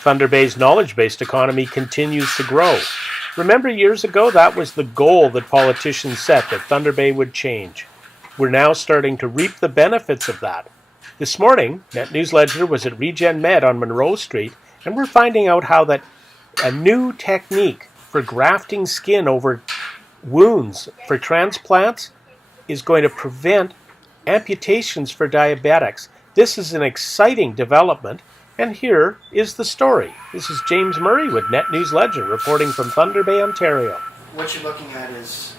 Thunder Bay's knowledge-based economy continues to grow. Remember years ago, that was the goal that politicians set, that Thunder Bay would change. We're now starting to reap the benefits of that. This morning, Net News Ledger was at RegenMed on Monroe Street, and we're finding out how that a new technique for grafting skin over wounds for transplants is going to prevent amputations for diabetics. This is an exciting development, and here is the story. This is James Murray with Net News Ledger reporting from Thunder Bay, Ontario. What you're looking at is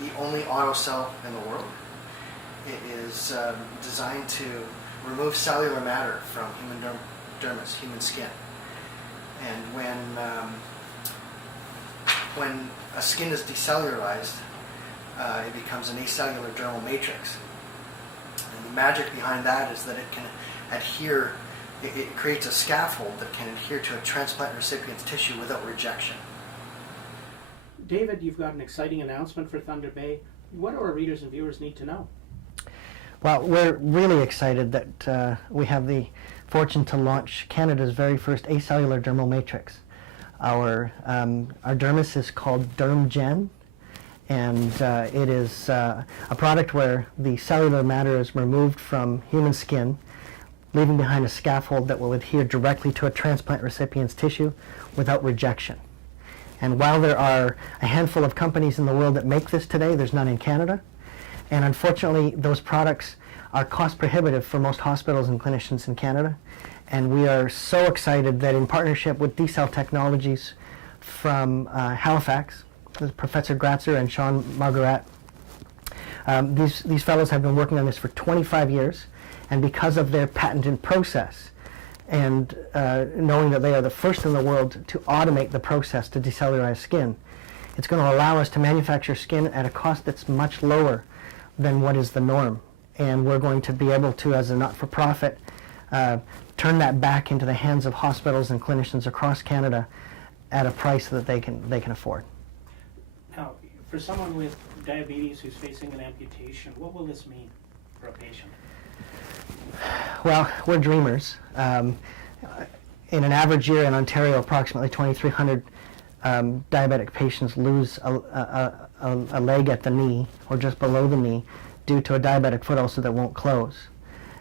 the only autocell in the world. It is designed to remove cellular matter from human dermis, human skin. And when a skin is decellularized, it becomes an acellular dermal matrix. And the magic behind that is that it can adhere, it creates a scaffold that can adhere to a transplant recipient's tissue without rejection. David, you've got an exciting announcement for Thunder Bay. What do our readers and viewers need to know? Well, we're really excited that we have the fortune to launch Canada's very first acellular dermal matrix. Our dermis is called DermGEN, and it is a product where the cellular matter is removed from human skin, leaving behind a scaffold that will adhere directly to a transplant recipient's tissue without rejection. And while there are a handful of companies in the world that make this today, there's none in Canada. And unfortunately, those products are cost prohibitive for most hospitals and clinicians in Canada. And we are so excited that in partnership with DeCell Technologies from Halifax, Professor Gratzer and Sean Margaret, these fellows have been working on this for 25 years. And because of their patented process, and knowing that they are the first in the world to automate the process to decellularize skin, it's going to allow us to manufacture skin at a cost that's much lower than what is the norm. And we're going to be able to, as a not-for-profit, turn that back into the hands of hospitals and clinicians across Canada at a price that they can afford. Now, for someone with diabetes who's facing an amputation, what will this mean for a patient? Well, we're dreamers. In an average year in Ontario, approximately 2,300 diabetic patients lose a leg at the knee or just below the knee due to a diabetic foot ulcer that won't close.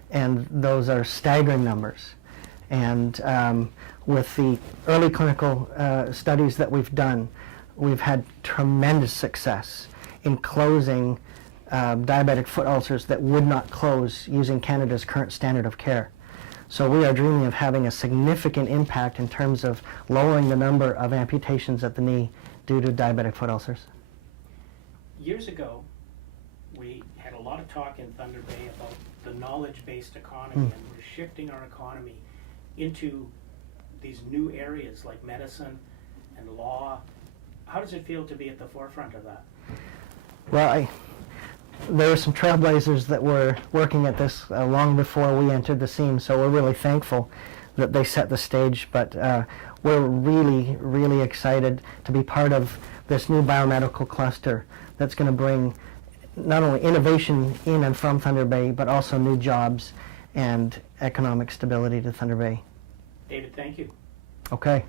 And those are staggering numbers. And with the early clinical studies that we've done, we've had tremendous success in closing diabetic foot ulcers that would not close using Canada's current standard of care. So we are dreaming of having a significant impact in terms of lowering the number of amputations at the knee due to diabetic foot ulcers. Years ago, we had a lot of talk in Thunder Bay about the knowledge-based economy, and we're shifting our economy into these new areas like medicine and law. How does it feel to be at the forefront of that? Well, there were some trailblazers that were working at this long before we entered the scene, so we're really thankful that they set the stage, but we're really, really excited to be part of this new biomedical cluster that's going to bring not only innovation in and from Thunder Bay, but also new jobs and economic stability to Thunder Bay. David, thank you. Okay.